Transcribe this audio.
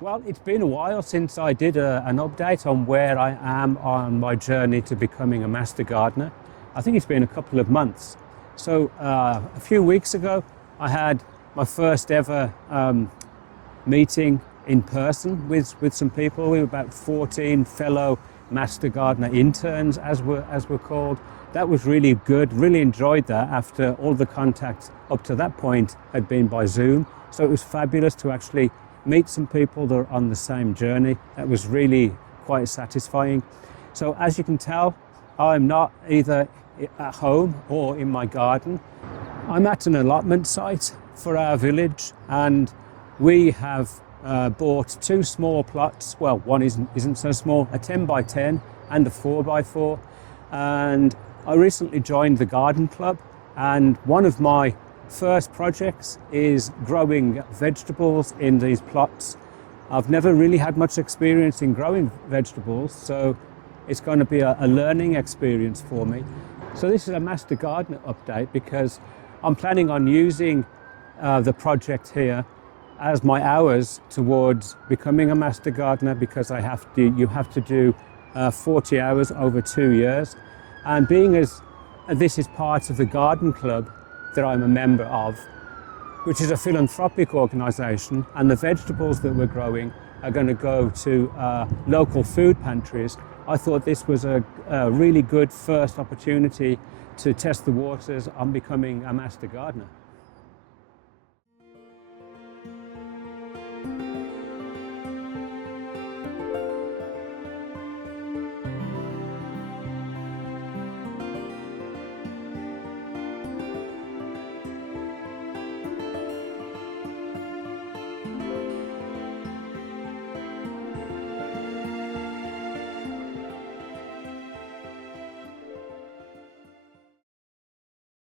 Well, it's been a while since I did an update on where I am on my journey to becoming a master gardener. I think it's been a couple of months. So a few weeks ago, I had my first ever meeting in person with some people. We were about 14 fellow master gardener interns, as we're called. That was really good, really enjoyed that after all the contacts up to that point had been by Zoom. So it was fabulous to actually meet some people that are on the same journey. That was really quite satisfying. So as you can tell, I'm not either at home or in my garden. I'm at an allotment site for our village, and we have bought two small plots. Well, one isn't so small, a 10 by 10 and a 4 by 4. And I recently joined the garden club, and one of my first projects is growing vegetables in these plots. I've never really had much experience in growing vegetables, so it's going to be a learning experience for me. So this is a Master Gardener update because I'm planning on using the project here as my hours towards becoming a Master Gardener, because you have to do 40 hours over 2 years. And being as this is part of the garden club that I'm a member of, which is a philanthropic organisation, and the vegetables that we're growing are going to go to local food pantries, I thought this was a really good first opportunity to test the waters on becoming a Master Gardener.